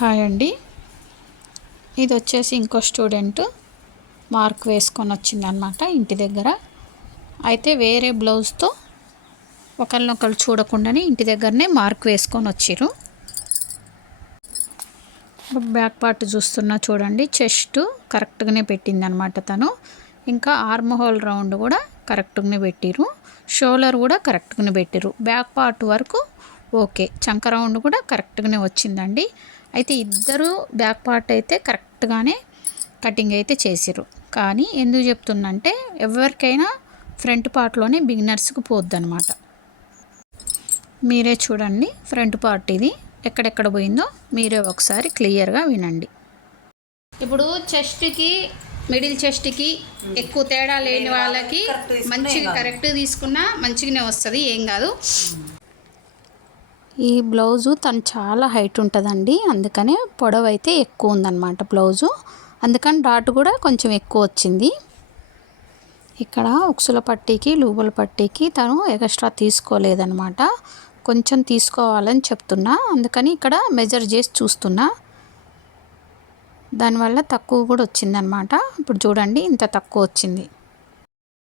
Hi అండి. ఇది వచ్చేసి ఇంకో స్టూడెంట్ మార్క్ వేసుకొని వచ్చిందనమాట ఇంటి దగ్గర. అయితే వేరే బ్లౌజ్తో ఒకరినొకరు చూడకుండానే ఇంటి దగ్గరనే మార్క్ వేసుకొని వచ్చిర్రు. బ్యాక్ పార్ట్ చూస్తున్నా చూడండి, చెస్ట్ కరెక్ట్గానే పెట్టిందనమాట తను. ఇంకా ఆర్మ్ హోల్ రౌండ్ కూడా కరెక్ట్గానే పెట్టిర్రు, షోల్డర్ కూడా కరెక్ట్గానే పెట్టిర్రు. బ్యాక్ పార్ట్ వరకు ఓకే, చంక రౌండ్ కూడా కరెక్ట్గానే వచ్చిందండి. అయితే ఇద్దరు బ్యాక్ పార్ట్ అయితే కరెక్ట్గానే కటింగ్ అయితే చేసిర్రు. కానీ ఎందుకు చెప్తున్నంటే ఎవరికైనా ఫ్రంట్ పార్ట్లోనే బిగినర్స్కి పోద్దనమాట. మీరే చూడండి, ఫ్రంట్ పార్ట్ ఇది ఎక్కడెక్కడ పోయిందో మీరే ఒకసారి క్లియర్గా వినండి. ఇప్పుడు చెస్ట్కి మిడిల్ చెస్ట్కి ఎక్కువ తేడా లేని వాళ్ళకి మంచిగా కరెక్ట్ తీసుకున్నా మంచిగానే వస్తుంది, ఏం కాదు. ఈ బ్లౌజు తను చాలా హైట్ ఉంటుందండి, అందుకనే పొడవు అయితే ఎక్కువ ఉందన్నమాట బ్లౌజు. అందుకని డాట్ కూడా కొంచెం ఎక్కువ వచ్చింది. ఇక్కడ ఉక్సుల పట్టీకి లూబుల పట్టీకి తను ఎక్స్ట్రా తీసుకోలేదన్నమాట, కొంచెం తీసుకోవాలని చెప్తున్నా. అందుకని ఇక్కడ మెజర్ చేసి చూస్తున్నా, దానివల్ల తక్కువ కూడా వచ్చిందనమాట. ఇప్పుడు చూడండి ఇంత తక్కువ వచ్చింది.